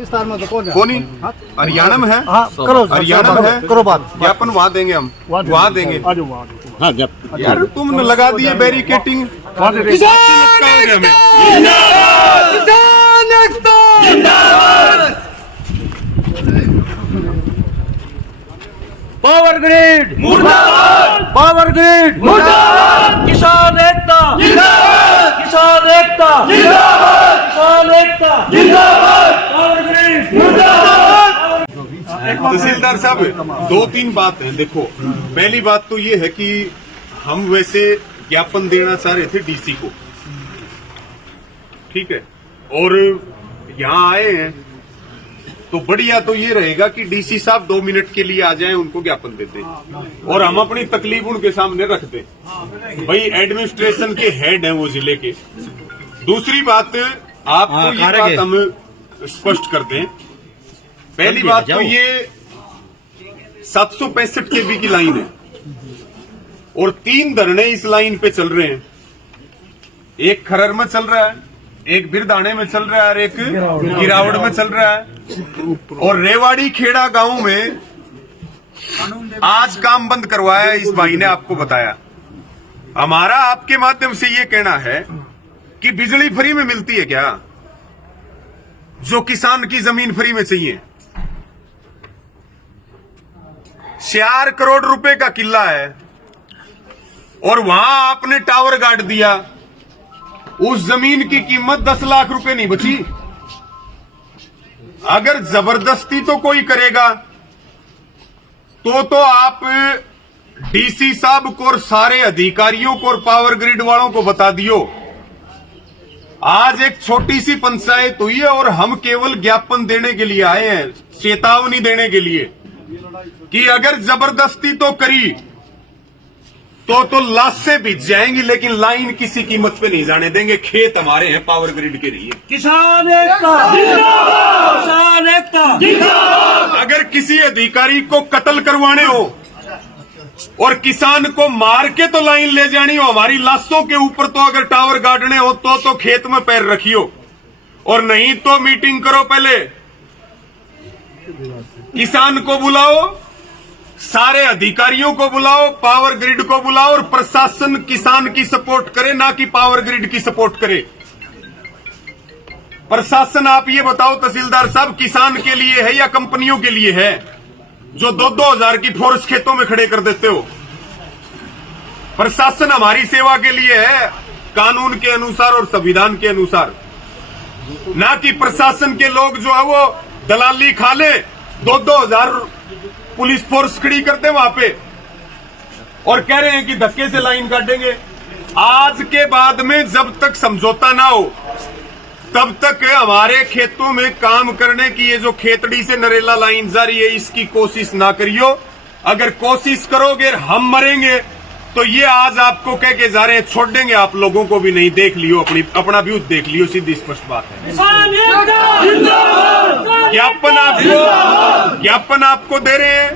पाकिस्तान में तो कौन हरियाणा में है। करो हरियाणा में है, करो बात। ज्ञापन वहाँ देंगे हम, वहाँ देंगे। यार तुमने लगा दिए बैरिकेटिंग। पावर ग्रिड मुर्दाबाद, पावर ग्रिड मुर्दाबाद, किसान एकता जिंदाबाद, किसान एकता जिंदाबाद, किसान एकता जिंदाबाद, पावर ग्रिड मुर्दाबाद। तहसीलदार साहब 2-3 बात है। देखो, पहली बात तो ये है कि हम वैसे ज्ञापन देना चाह रहे थे डीसी को, ठीक है, और यहाँ आए हैं तो बढ़िया तो ये रहेगा कि डीसी साहब 2 मिनट के लिए आ जाएं, उनको ज्ञापन दे दें और हम अपनी तकलीफ उनके सामने रख दें। भाई एडमिनिस्ट्रेशन के हेड हैं वो जिले के। दूसरी बात, आपको ये बात हम स्पष्ट कर दें। पहली बात तो ये 765 केवी की लाइन है और 3 धरने इस लाइन पे चल रहे हैं। एक खरर में चल रहा है, एक बिरदाने में चल रहा है और एक गिरावड़ में चल रहा है। और रेवाड़ी खेड़ा गांव में आज काम बंद करवाया इस भाई ने, आपको बताया। हमारा आपके माध्यम से ये कहना है कि बिजली फ्री में मिलती है क्या, जो किसान की जमीन फ्री में चाहिए? 4 करोड़ रुपए का किला है और वहां आपने टावर गाड़ दिया। उस जमीन की कीमत 10 लाख रुपए नहीं बची। अगर जबरदस्ती तो कोई करेगा तो आप डीसी साहब को और सारे अधिकारियों को और पावर ग्रिड वालों को बता दियो। आज एक छोटी सी पंचायत हुई है और हम केवल ज्ञापन देने के लिए आए हैं, चेतावनी देने के लिए कि अगर जबरदस्ती तो करी तो लाशें बिछ जाएंगी, लेकिन लाइन किसी कीमत पे नहीं जाने देंगे। खेत हमारे हैं, पावर ग्रिड के नहीं है। किसान एकता जिंदाबाद, किसान एकता जिंदाबाद। अगर किसी अधिकारी को कत्ल करवाने हो और किसान को मार के तो लाइन ले जानी हो, हमारी लाशों के ऊपर तो अगर टावर गाड़ने हो तो खेत में पैर रखियो, और नहीं तो मीटिंग करो। पहले किसान को बुलाओ, सारे अधिकारियों को बुलाओ, पावर ग्रिड को बुलाओ, और प्रशासन किसान की सपोर्ट करे, ना कि पावर ग्रिड की सपोर्ट करे। प्रशासन आप ये बताओ तहसीलदार साहब, किसान के लिए है या कंपनियों के लिए है जो 2-2 हजार की फोर्स खेतों में खड़े कर देते हो? प्रशासन हमारी सेवा के लिए है, कानून के अनुसार और संविधान के अनुसार, ना कि प्रशासन के लोग जो है वो दलाली खा ले, 2-2 हजार पुलिस फोर्स खड़ी करते वहां पे और कह रहे हैं कि धक्के से लाइन काटेंगे। आज के बाद में जब तक समझौता ना हो तब तक हमारे खेतों में काम करने की ये जो खेतड़ी से नरेला लाइन जारी है, इसकी कोशिश ना करियो। अगर कोशिश करोगे हम मरेंगे तो ये आज आपको कह के जा रहे हैं, छोड़ देंगे आप लोगों को भी नहीं। देख लियो, अपना व्यूज देख लियो, सीधी स्पष्ट बात है। ज्ञापन आपको दे रहे हैं,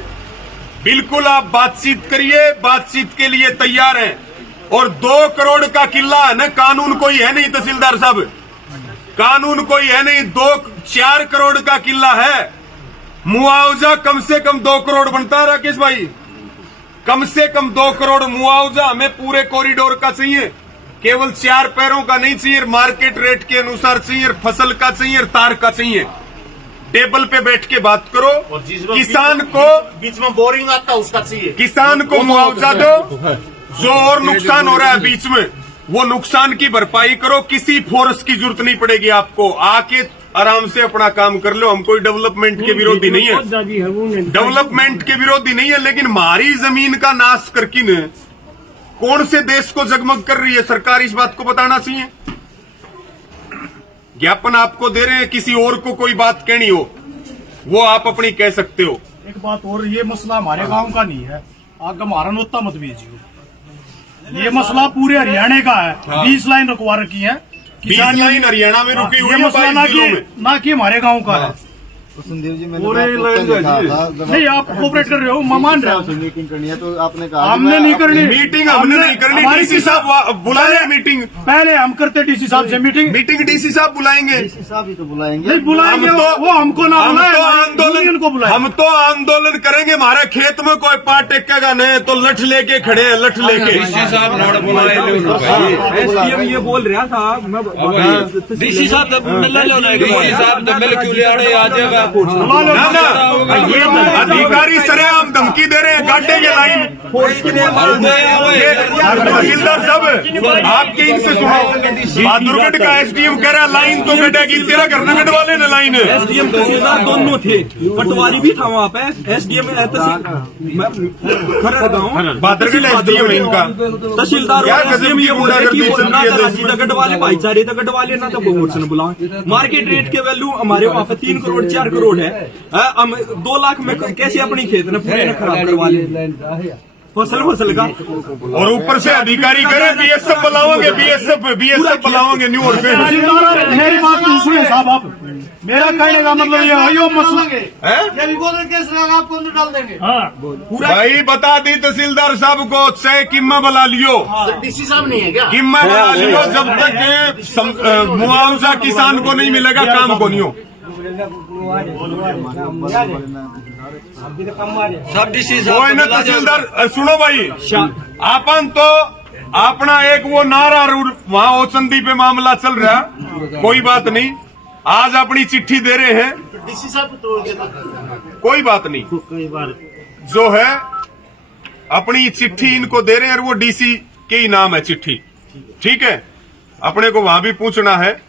बिल्कुल आप बातचीत करिए, बातचीत के लिए तैयार हैं। और 2 करोड़ का किला है ना, कानून कोई है नहीं तहसीलदार साहब, कानून कोई है नहीं। 4 करोड़ का किला है, मुआवजा कम से कम 2 करोड़ बनता है राकेश भाई, कम से कम 2 करोड़ मुआवजा हमें पूरे कॉरिडोर का चाहिए, केवल 4 पैरों का नहीं चाहिए, मार्केट रेट के अनुसार चाहिए, फसल का चाहिए, तार का चाहिए। टेबल पे बैठ के बात करो, किसान को बीच में बोरिंग आता है उसका चाहिए, किसान को मुआवजा दो, जो और नुकसान हो रहा है बीच में वो नुकसान की भरपाई करो। किसी फोर्स की जरूरत नहीं पड़ेगी आपको, आके आराम से अपना काम कर लो। हम कोई डेवलपमेंट के विरोधी नहीं है, डेवलपमेंट के विरोधी नहीं है, लेकिन हमारी जमीन का नाश करके न कौन से देश को जगमग कर रही है सरकार, इस बात को बताना चाहिए। ज्ञापन आपको दे रहे हैं, किसी और को कोई बात कहनी हो वो आप अपनी कह सकते हो। एक बात और, ये मसला हमारे गांव का नहीं है, आग हमारा नोता मत भेजियो। ये मसला पूरे हरियाणा का है। 20 लाइन रुकवा रखी है, 20 लाइन हरियाणा में रुकी हुई है, ये मसला ना कि हमारे गांव का है। संदीप जी मैंने पूरे आपको लाइन कल कहा जी। था, जब नहीं आप कोऑपरेट कर रहे हो, मैं मान रहा आपसे हूँ। मीटिंग करनी है तो आपने कहा हमने नहीं करनी मीटिंग हमने नहीं करनी, डीसी साहब बुलाए मीटिंग। पहले हम करते डीसी साहब से मीटिंग। मीटिंग डीसी साहब बुलाएंगे। डीसी साहब ही तो बुलाएंगे। नहीं बुलाएंगे, हम तो- वो हमको ना हम बुलाए, तो यूनियन आंदोलन को बुलाए। हम तो आंदोलन करेंगे। हमारे खेत में कोई पार टेकेगा नहीं तो लठ लेके खड़े हैं, लठ लेके। एसडीएम ये बोल रहा था, मैं डीसी साहब मिलने लो ना, डीसी साहब तो मिल क्यों ले आ जाएगा। ना ना, ये अधिकारी सरेआम धमकी दे रहे हैं, गाड़े के लाइन। तहसीलदार साहब आपके इनसे सुनो, बहादुरगढ़ का एसडीएम कह रहा लाइन तो कटेगी, तेरा घर न कटवा लेना लाइन। एसडीएम तहसीलदार दोनों थे, पटवारी भी था वहाँ पे। एसडीएम खरड़ गाँव बहादुरगढ़ एसडीएम है इनका। तहसीलदार क्या और एसडीएम ये बोल रहे हैं कि वो गजब ना की तो राशि तक कटवा ले, भाईचारे तक कटवा ले, ना तो प्रमोशन बुलाओ। मार्केट रेट के वैल्यू हमारे वहाँ पे 3 करोड़ 4 करोड़ है। हम 2 लाख में कैसे अपनी खेत ने पूरे न खराब करवा ले फसल का। और ऊपर से अधिकारी करे बीएसएफ बुलाओगे, बीएसएफ बुलाओगे न्यू और पे। तहसीलदार मेरी बात नहीं सुने साहब, आप मेरा कहने का मतलब ये है, यो मसला ये भी बोल केस लगा आपको अंदर डाल देंगे। भाई बता दी तहसीलदार साहब को, चाहे किम्मा बुला लियो, डीसी साहब नहीं है क्या? किम्मा बुला लियो, जब तक मुआवजा किसान को नहीं मिलेगा काम को नहीं हो। सब डीसी वो है ना तहसीलदार, सुनो भाई, आपन तो अपना एक वो नारा वहाँ ओचंदी पे मामला चल रहा, कोई बात नहीं। आज अपनी चिट्ठी दे रहे हैं, डीसी साहब को तोड़ देता। कोई बात नहीं। कई बार जो है अपनी चिट्ठी इनको दे रहे हैं और वो डीसी के ही नाम है चिट्ठी, ठीक है। अपने को वहां भी पूछना है।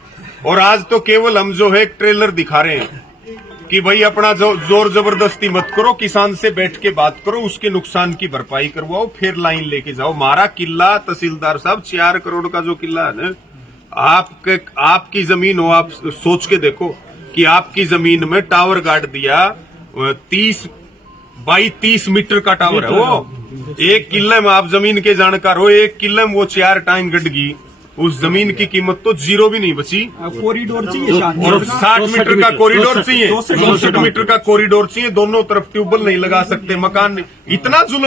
और आज तो केवल हम जो है एक ट्रेलर दिखा रहे हैं कि भाई अपना जो जोर जबरदस्ती मत करो, किसान से बैठ के बात करो, उसके नुकसान की भरपाई करवाओ, फिर लाइन लेके जाओ। हमारा किला तहसीलदार साहब 4 करोड़ का जो किला है ना, आपकी जमीन हो, आप सोच के देखो कि आपकी जमीन में टावर गाड़ दिया, 30 बाई 30 मीटर का टावर है वो। एक किले में आप जमीन के जानकार हो, एक किले में वो 4 टांग गड़गी, उस जमीन की कीमत तो 0 भी नहीं बची। कॉरिडोर चाहिए और 60 मीटर का कॉरिडोर चाहिए, 64 मीटर का कॉरिडोर चाहिए, दोनों तरफ ट्यूबवेल नहीं लगा सकते, मकान नहीं, इतना जुल्म